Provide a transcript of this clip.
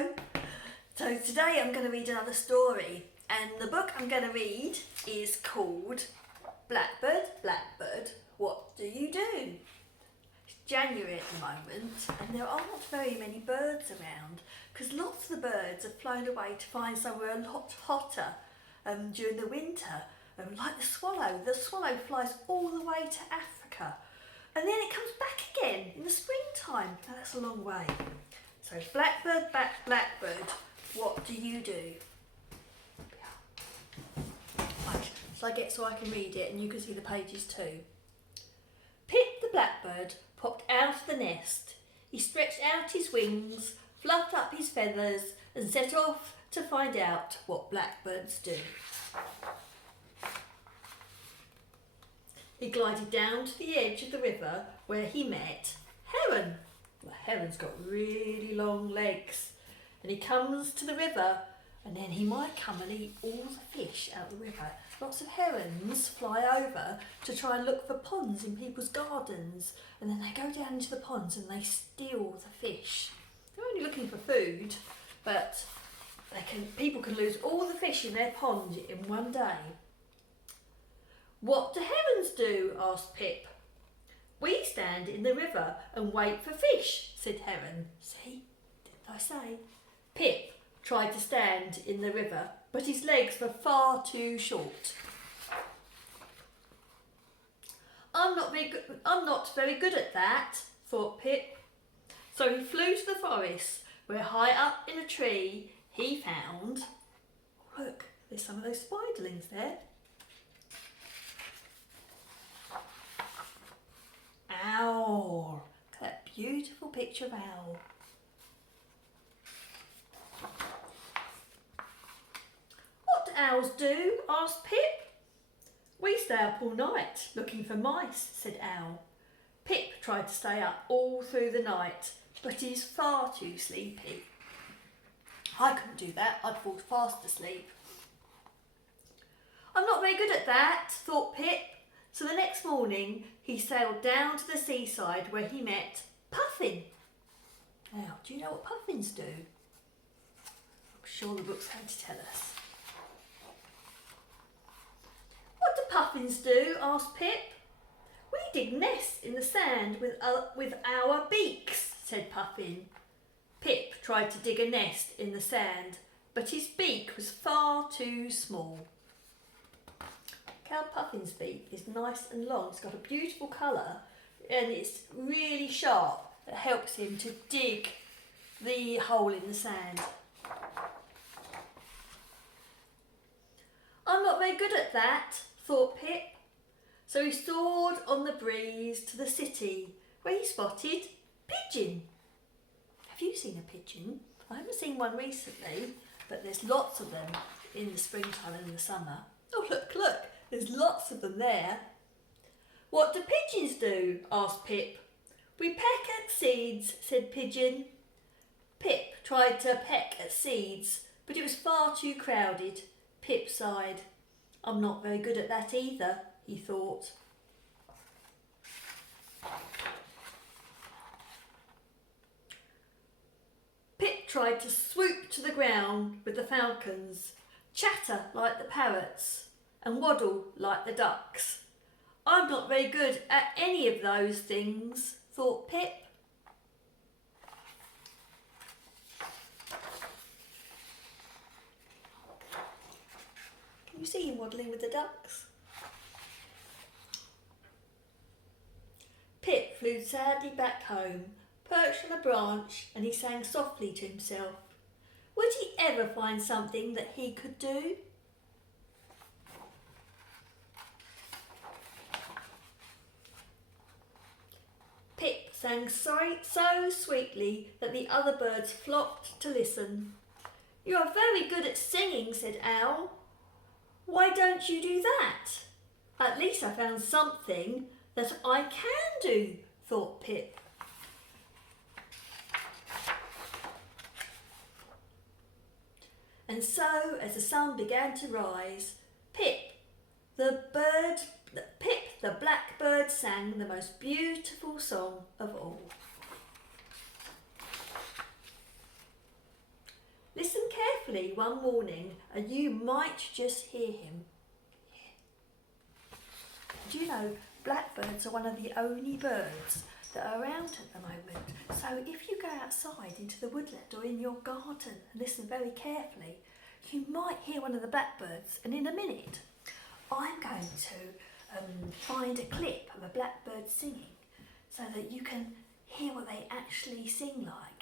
Hello. So today I'm going to read another story, and the book I'm going to read is called Blackbird, Blackbird, What Do You Do? It's January at the moment, and there aren't very many birds around because lots of the birds have flown away to find somewhere a lot hotter during the winter. Like the swallow flies all the way to Africa, and then it comes back again in the springtime. Now that's a long way. So Blackbird, Blackbird, what do you do? Right, so I can read it and you can see the pages too. Pip the blackbird popped out of the nest. He stretched out his wings, fluffed up his feathers and set off to find out what blackbirds do. He glided down to the edge of the river where he met Heron. The heron's got really long legs, and he comes to the river, and then he might come and eat all the fish out of the river. Lots of herons fly over to try and look for ponds in people's gardens, and then they go down into the ponds and they steal the fish. They're only looking for food, but people can lose all the fish in their pond in one day. What do herons do? Asked Pip. We stand in the river and wait for fish, said Heron. See, didn't I say? Pip tried to stand in the river, but his legs were far too short. I'm not very good at that, thought Pip. So he flew to the forest, where high up in a tree he found... Look, there's some of those spiderlings there. Owl. That beautiful picture of owl. What do owls do? Asked Pip. We stay up all night looking for mice, said Owl. Pip tried to stay up all through the night, but he's far too sleepy. I couldn't do that. I'd fall fast asleep. I'm not very good at that, thought Pip. So the next morning he sailed down to the seaside where he met Puffin. Now, do you know what puffins do? I'm sure the book's going to tell us. What do puffins do? Asked Pip. We dig nests in the sand with our beaks, said Puffin. Pip tried to dig a nest in the sand, but his beak was far too small. How Puffin's beak is nice and long. It's got a beautiful colour and it's really sharp. It helps him to dig the hole in the sand. I'm not very good at that, thought Pip. So he soared on the breeze to the city where he spotted Pigeon. Have you seen a pigeon? I haven't seen one recently, but there's lots of them in the springtime and in the summer. Oh, look. There's lots of them there. What do pigeons do? Asked Pip. We peck at seeds, said Pigeon. Pip tried to peck at seeds, but it was far too crowded. Pip sighed. I'm not very good at that either, he thought. Pip tried to swoop to the ground with the falcons, chatter like the parrots, and waddle like the ducks. I'm not very good at any of those things, thought Pip. Can you see him waddling with the ducks? Pip flew sadly back home, perched on a branch, and he sang softly to himself. Would he ever find something that he could do? Pip sang so sweetly that the other birds flocked to listen. You are very good at singing, said Owl. Why don't you do that? At least I found something that I can do, thought Pip. And so, as the sun began to rise, Pip the blackbird sang the most beautiful song of all. carefully one morning and you might just hear him. Do you know, blackbirds are one of the only birds that are around at the moment. So if you go outside into the woodland or in your garden and listen very carefully, you might hear one of the blackbirds. And in a minute, I'm going to find a clip of a blackbird singing so that you can hear what they actually sing like.